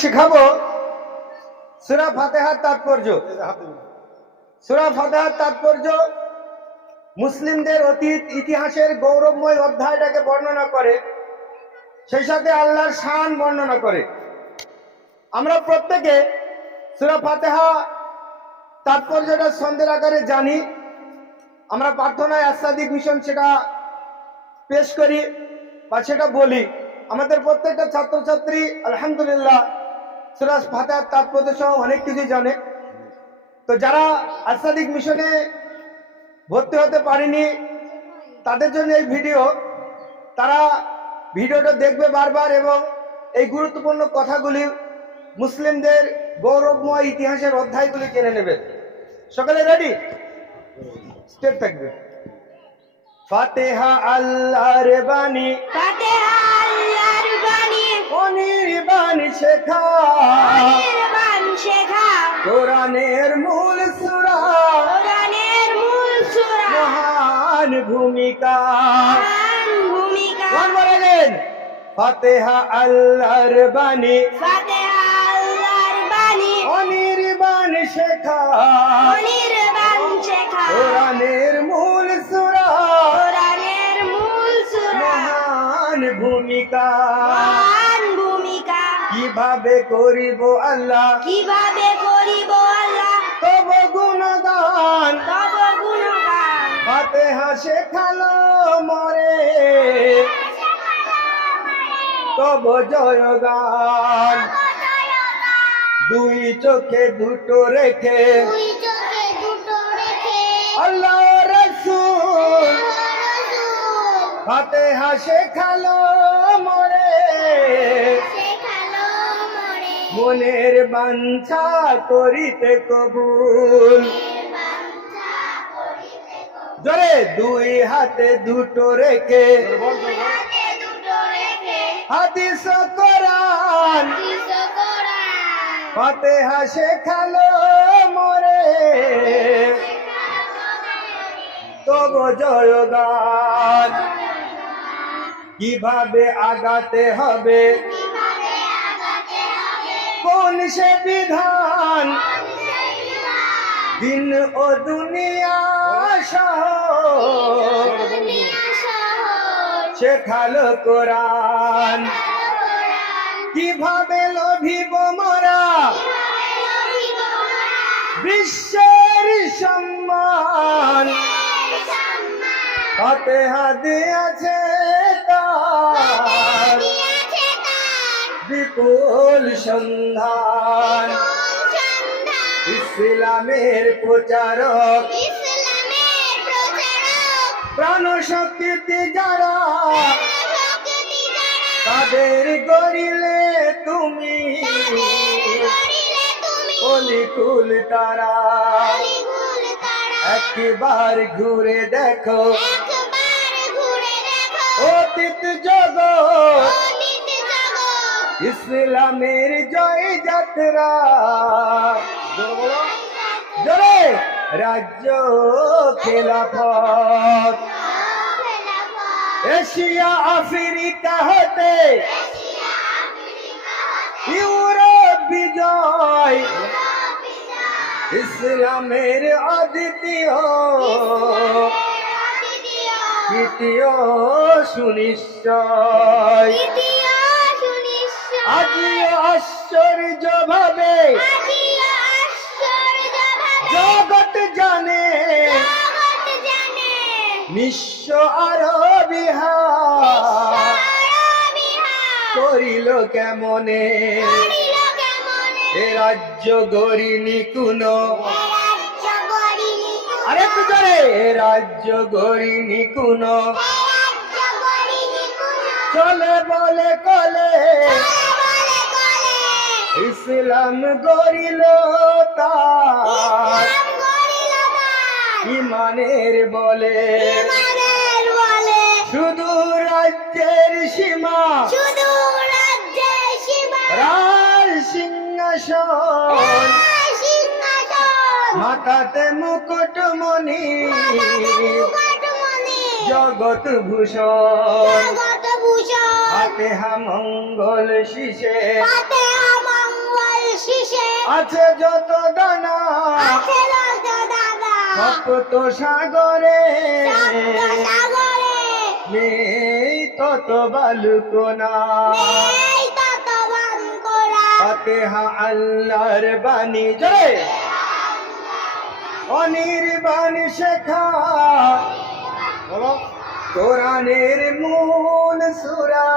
শিখাবো সূরা ফাতিহার তাৎপর্য। সূরা ফাতিহার তাৎপর্য মুসলিমদের অতীত ইতিহাসের গৌরবময় অধ্যায়টাকে বর্ণনা করে, সেই সাথে আল্লাহর শান বর্ণনা করে। আমরা প্রত্যেকে সূরা ফাতিহা তাৎপর্যটা ছন্দের আকারে জানি। আমরা প্রার্থনায় আস্তাদিক মিশন সেটা পেশ করি বা সেটা বলি। আমাদের প্রত্যেকটা ছাত্রছাত্রী আলহামদুলিল্লাহ সূরা ফাতিহার তাৎপর্য সহ অনেক কিছু জানে। তো যারা আস্তাদিক মিশনে ভর্তি হতে পারেনি তাদের জন্য এই ভিডিও, তারা ভিডিওটা দেখবে বারবার এবং এই গুরুত্বপূর্ণ কথাগুলি মুসলিমদের গৌরবময় ইতিহাসের অধ্যায়গুলি জেনে নেবে। সকলে রেডি? স্টেপ থাকবে। ফাতিহা আল্লাহর বাণী, ফাতিহা আল্লাহর বাণী, অনির্বাণ শেখা, অনির্বাণ শেখা, কোরআনের মূল সূরা, কোরআনের মূল সূরা, মহান ভূমিকা। মহান ভূমিকা। কোন বলেন? ফাতিহা আল্লাহর বাণী, ফাতিহা আল্লাহর বাণী, অনির্বাণ শেখা, অনির্বাণ শেখা, কোরআনের মূল সূরা, কোরআনের মূল সূরা, মহান ভূমিকা। মহান ভূমিকা। কিভাবে করিব আল্লাহ, কিভাবে করিব আল্লাহ তব গুণগান, তব গুণগান। ফাতিহা শেখালো মরে তব জয়গান। দুই চোখে দুটো রেখে দুই চোখে দুটো রেখে আল্লাহ রাসূল রাসূল ফাতিহা শেখালো মরে শেখালো মরে মনের বাঞ্ছা করিতে কবুল। বাঞ্ছা করিতে কবুল। জোরে দুই হাতে দুটো রেখে দুই হাতে দুটো রেখে হাদিস কোরআন হাদিস কোরআন ফাতিহা শেখালো মরে তব জয়গান। কিভাবে আগাতে হবে কিভাবে আগাতে হবে কোন সে বিধান, বিধান দিন ও দুনিয়া সহ দুনিয়া সহজ শেখালো কোরআন। কোরআন কিভাবে লোভিব মোরা লভিব বিশ্বের সম্মান, সম্মান ফাতিহা দিয়েছে তার দিয়েছে তার বিপুল সন্ধান। সন্ধান ইসলামের প্রচারক ইসলামের প্রচারক প্রাণশক্তি যারা শক্তি যারা তাদের গড়িলে তুমি করিলে তুমি অলিকুল তারা। অলিকুল তারা। একবার ঘুরে দেখো একবার ঘুরে দেখো অতীত জগৎ, অতীত জগৎ ইসলামের জয় যাত্রা। জোরে রাজ্য খেলাফত এশিয়া আফ্রিকা হতে ইউরোপ বিজয়, ইসলামের অদ্বিতীয় তৃতীয় সুনিশ্চয়। আজিও আশ্চর্য ভাবে জগৎ জানে নিঃস্ব আরবিহার করিল কেমনে এ রাজ্য গরিনি কোন। আরে একটু জোরে, এ রাজ্য গরিনি কোন চলে বলে কলে ইসলাম গরিল তার ইমানের বলে। শুধু রাজ্যের সীমা রাজ সিংহাসন, মাথাতে মুকুটমণি জগৎ ভূষণ, ফাতিহা মঙ্গল শীষে শীষে আছে যত দানা আছে রত দাদা সপ্ত সাগরে সপ্ত সাগরে নেই তত বালুকোনা নেই তত বাঙ্করা ফাতেহা আল্লাহর বাণী জয় অনির্বাণ শেখা বলো কোরআনের মূল সূরা